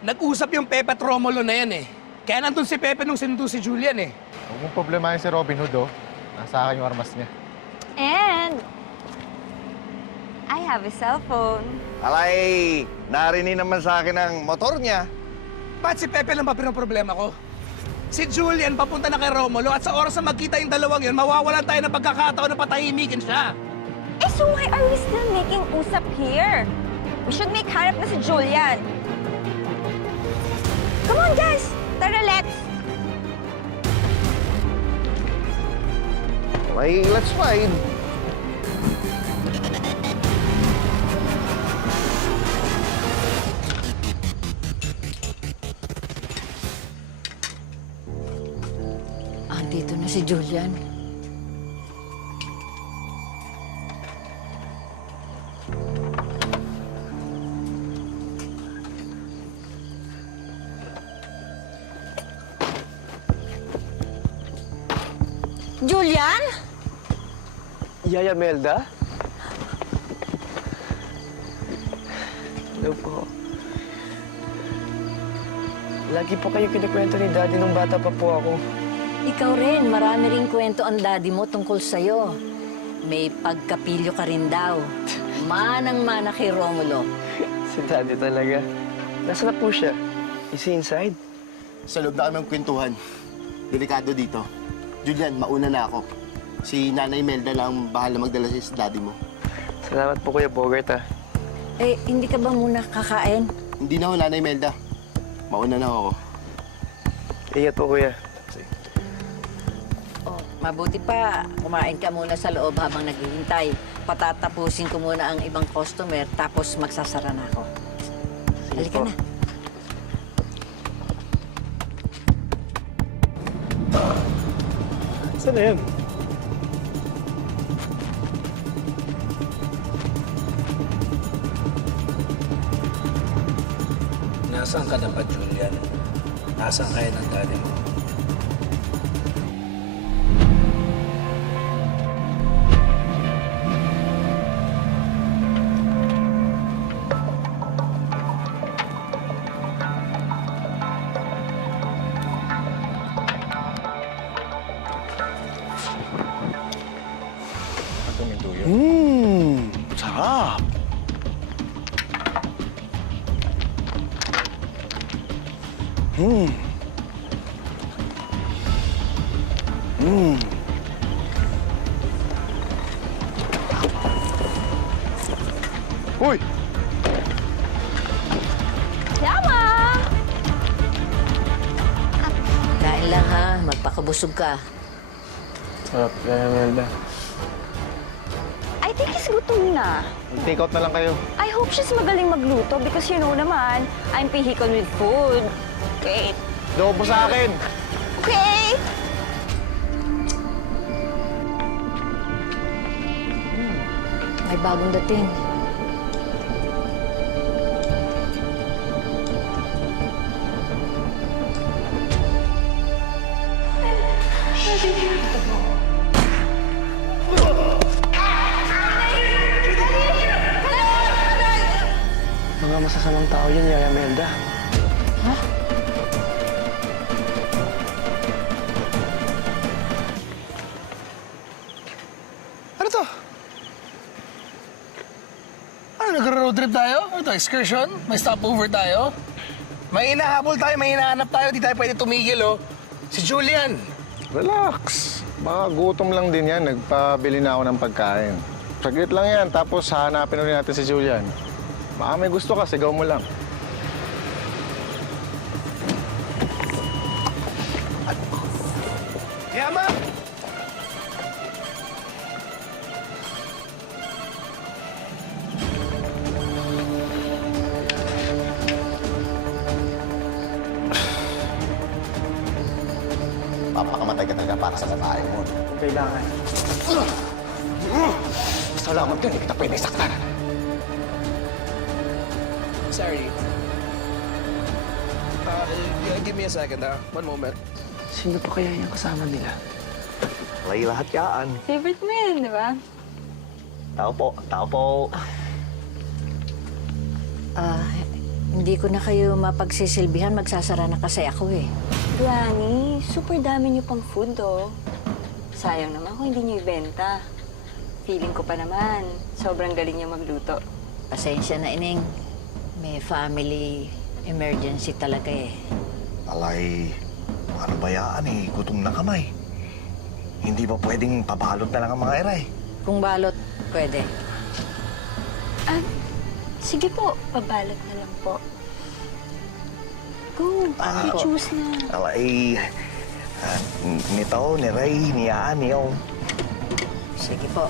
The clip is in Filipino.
Nag-usap yung Pepe at Romulo na yan eh. Kaya nandun si Pepe nung sinundo si Julian eh. Huwag mong problemahin si Robin Hood, oh. Nasa akin yung armas niya. And I have a cellphone. Alay, narinig naman sa akin ang motor niya. Ba't si Pepe lang ba pinoproblema ko? Si Julian papunta na kay Romulo at sa oras na magkita yung dalawang yun, mawawalan tayo ng pagkakataon na patahimikin siya. Eh, so why are we still making usap here? We should make harap na si Julian. Come on, guys! Tara, let's! Alay, let's ride. Dito na si Julian. Julian? Yaya Melda? Hello po. Lagi po kayo kinikwento ni Daddy nung bata pa po ako. Ikaw rin, marami ring kwento ang daddy mo tungkol sa'yo. May pagkapilyo ka rin daw. Manang-mana kay Romulo. Si Daddy talaga. Nasaan na po siya? Is he inside? Sa loob na kami kwentuhan. Delikado dito. Julian, mauna na ako. Si Nanay Melda lang bahala magdala sa daddy mo. Salamat po, Kuya Bogart, ah. Eh, hindi ka ba muna kakain? Hindi na ho, Nanay Melda. Mauna na ako. Ingat po, Kuya. Oh, mabuti pa, kumain ka muna sa loob habang naghihintay. Patatapusin ko muna ang ibang customer, tapos magsasara na ako. Halika po. na. Saan na yan? Nasaan ka na ba, Julian? Nasaan kaya ng daddy mo? Sarap! Uy! Yama! Kain lang ha, magpakabusog ka. Sarap, Yaya Melda. I think he's gutom na. Take out na lang kayo. I hope she's magaling magluto because you know naman, I'm pihikon with food. Wait. Dobo sa akin! Okay! May bagong dating. Mga masasamang tao yun, Yaya Melda. Ano to? Ano, nag-road trip tayo? Ano to, excursion? May stopover tayo? May inahabol tayo, may hinahanap tayo, di tayo pwede tumigil, oh. Si Julian. Relax. Baka gutom lang din yan. Nagpabili na ako ng pagkain. Saglit lang yan, tapos hahanapin ulit natin si Julian. Baka may gusto ka, sigaw mo lang. Yama! Papakamatay ka talaga para sa babae mo. Kailangan. Salamat ka, hindi kita pwede saktan. Sorry. Give me a second, One moment. Sino pa kaya yung kasama nila? Alay, lahat yaan. Favorite mo yun, di ba? Tao po, tao po. Hindi ko na kayo mapagsisilbihan, magsasara na kasi ako eh. Granny, super dami niyo pang food, oh. Sayang naman kung hindi niyo ibenta. Feeling ko pa naman, sobrang galing niya magluto. Pasensya na, Ining. May family emergency talaga eh. Alay, ano ba yan eh? Gutom na kamay. Hindi ba pwedeng pabalot na lang ang mga eray? Kung balot, pwede. Sige po, pabalot na lang po. Go, Ano po? choose na. Alay, nito, ni Ray, ni Aan, ni Ong. Sige po.